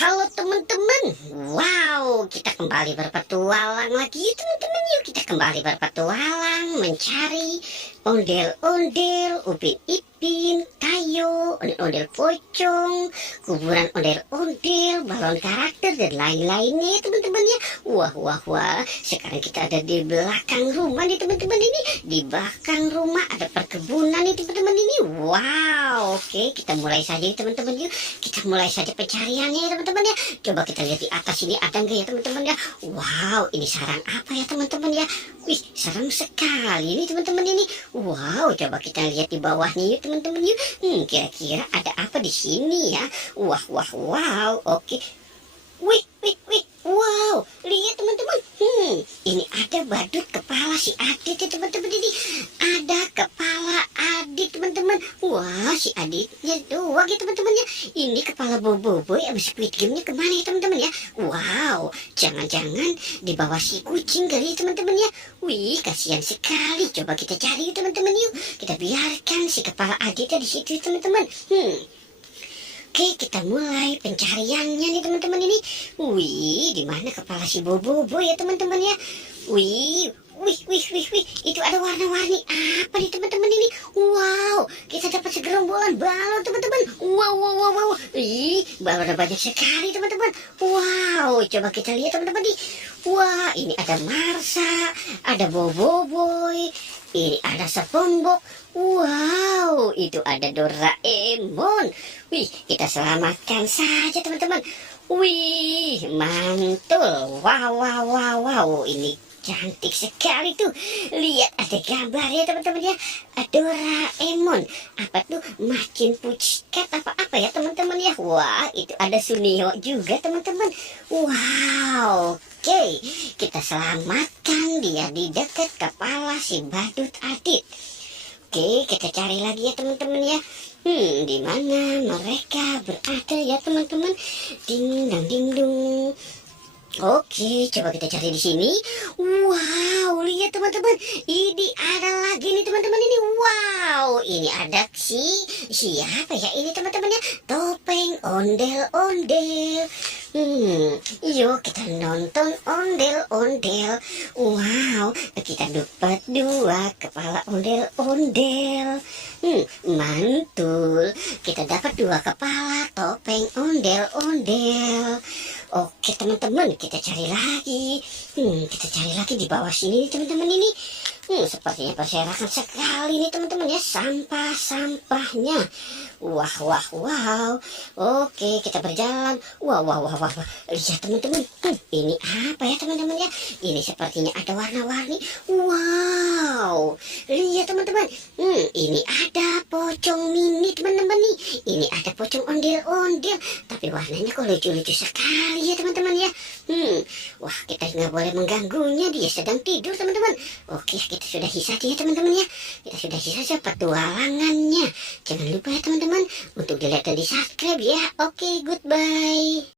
Halo teman-teman, wow, kita kembali berpetualang lagi teman-teman. Yuk kita kembali berpetualang mencari ondel-ondel, Upin Ipin, Tayo, ondel-ondel pocong, kuburan ondel-ondel, balon karakter dan lain-lainnya ya teman-teman ya. Wah, wah, wah, sekarang kita ada di belakang rumah nih teman-teman ini. Di belakang rumah ada perkebunan nih teman-teman ini. Wow, oke, kita mulai saja nih teman-teman yuk. Kita mulai saja pencariannya ya teman-teman ya. Coba kita lihat di atas ini ada nggak ya teman-teman ya. Wow, ini sarang apa ya teman-teman ya. Wih, serem sekali nih teman-teman ini. Wow, coba kita lihat di bawahnya yuk teman-teman yuk. Kira-kira ada apa di sini ya. Wah, wah, wow, oke. Wih, wih, wih, wow, lihat teman-teman. Ini ada badut kepala si Adit ya teman-teman ini. Ada kepala Adit teman-teman. Wah, si Aditnya doang ya teman-teman ya. Ini kepala Boboiboy abis Squid Game-nya kemana ya teman-teman ya. Wow, jangan-jangan di bawah si kucing kali ya teman-teman ya. Wih, kasihan sekali. Coba kita cari yuk teman-teman yuk. Kita biarkan si kepala Aditnya di situ ya teman-teman. Oke, kita mulai pencariannya nih teman-teman ini. Wih, di mana kepala si Boboiboy ya teman-teman ya? Wih, wih, wih, wih, wih. Itu ada warna-warni apa nih teman-teman ini? Wow, kita dapat segerombolan balon teman-teman. Wow, wow, wow, wow. Ih, balonnya banyak sekali teman-teman. Wow, coba kita lihat teman-teman nih. Wah, ini ada Marsa, ada Boboiboy, ini ada SpongeBob. Wow, itu ada Doraemon. Wih, kita selamatkan saja teman-teman. Wih, mantul. Wow, wow, wow, wow. Ini cantik sekali tuh. Lihat ada gambarnya teman-teman ya. Doraemon. Apa tuh? Makin pucat apa-apa ya teman-teman ya. Wah, itu ada Sunio juga teman-teman. Wow. Oke, kita selamatkan dia di dekat kepala si badut Adit. Oke, kita cari lagi ya teman-teman ya. Di mana mereka berada ya teman-teman? Ding dang ding dung. Oke, coba kita cari di sini. Wow, lihat teman-teman. Ini ada lagi nih teman-teman ini. Wow, ini ada siapa ya ini teman-teman ya? Topeng ondel-ondel. Yuk kita nonton ondel-ondel. Wow, kita dapat 2 kepala ondel-ondel. Mantul. Kita dapat 2 kepala topeng ondel-ondel. Oke teman-teman, kita cari lagi. Kita cari lagi di bawah sini teman-teman ini. Sepertinya berserakan sekali nih teman-teman ya sampah-sampahnya. Wah, wah, wow. Oke, kita berjalan. Wah, wah, wah, wah, wah. Lihat teman-teman. Ini apa ya teman-teman ya? Ini sepertinya ada warna-warni. Wow. Lihat teman-teman. Ini ada pocong mini teman-teman nih. Ini ada pocong ondel-ondel. Tapi warnanya kok lucu-lucu sekali ya teman-teman ya. Wah, kita nggak boleh mengganggunya. Dia sedang tidur teman-teman. Oke, kita sudahi saja ya teman-teman ya. Kita sudahi saja petualangannya. Jangan lupa ya teman-teman untuk di like dan di subscribe ya. Oke, goodbye.